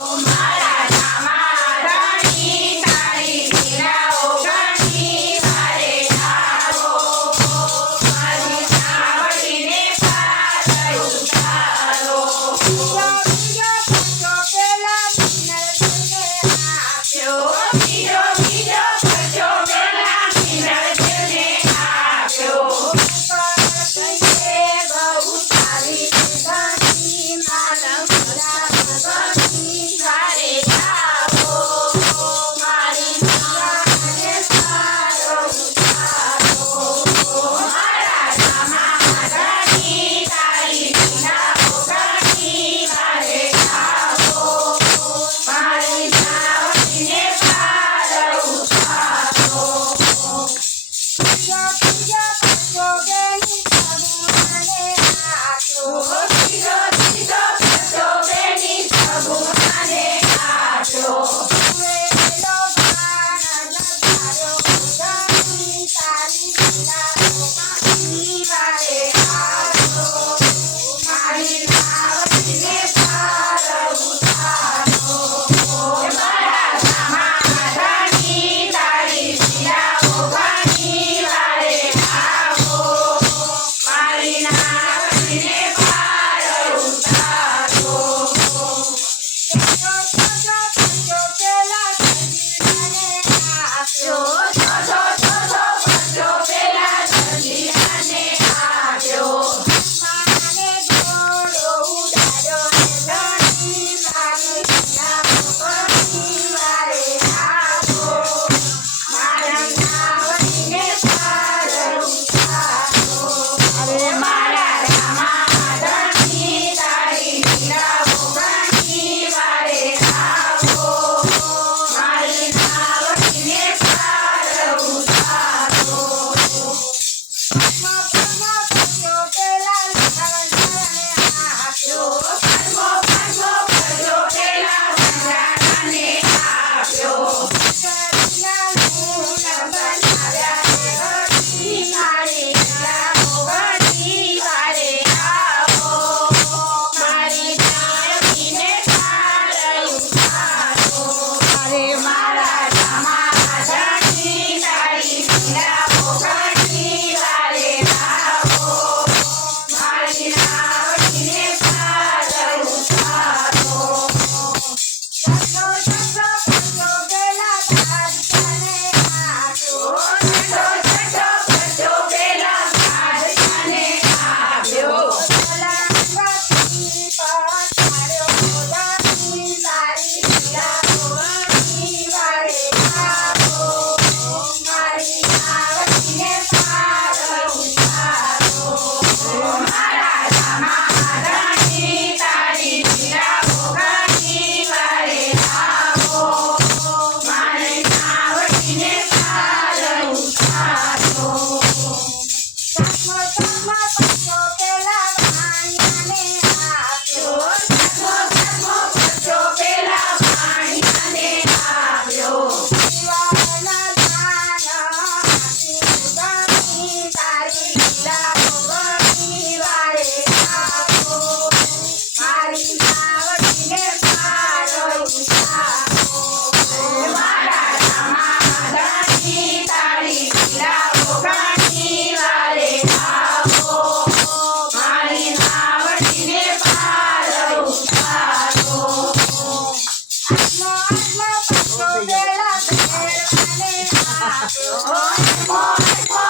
મારા રામા રાણી તારી લીલાઓ ઘણી વારે આવો મારી સાવડીને પાર ઉતારો બીજો બીજો ખર્ચો પેલા મિનળ દેવને આપ્યો બહુ સારી ઘણી મારા ભગવતી વારે આવો મારી સાવડીને પાર ઉતારો મારા રામા રાણી તારી લીલાઓ ઘણી વારે આવો મારી સાવડીને પાર ઉતારો બીજો બીજો ખર્ચો બેની સગુણાને આપ્યો વારે આવો મારી સાવડીને પાર ઉતારો મારા રામા રાણી તારી લીલાઓ ઘણી વારે આવો મારી સાવડીને પાર ઉતારો જો ખર્ચો પેલા સજીલાને આપ્યો વારે આવો મારી સાવડીને પાર ઉતારો મારા રામા રાણી તારી લીલાઓ ઘણી વારે આવો મારી સાવડીને પાર ઉતારો ભાગો ભાગો ભજો પેલા સંજાનાને આપ્યો મારી લીલાઓ ઘણી વારે આવો મારી સાવડીને પાર ઉતારો મારા રામા રાણી તારી લીલાઓ ઘણી વારે આવો મારી સાવડીને પાર ઉતારો છઠ્ઠો ખર્ચો પેલા બાદશાહને આપ્યો તારી લીલાઓ ઘણી વારે આવો મારી સાવડીને પાર ઉતારો મારા રામા રાણી તારી લીલાઓ ઘણી વારે આવો મારી સાવડીને પાર ઉતારો ખર્ચો પેલા ભાણિયાને આપ્યો તારી લીલાઓ ઘણી વારે આવો મારી સાવડીને પાર ઉતારો મારા રામા રાણી તારી લીલાઓ ઘણી વારે આવો મારી સાવડીને પાર ઉતારો આત્મા આત્મા પછો પેલા ભેરવાને આપ્યો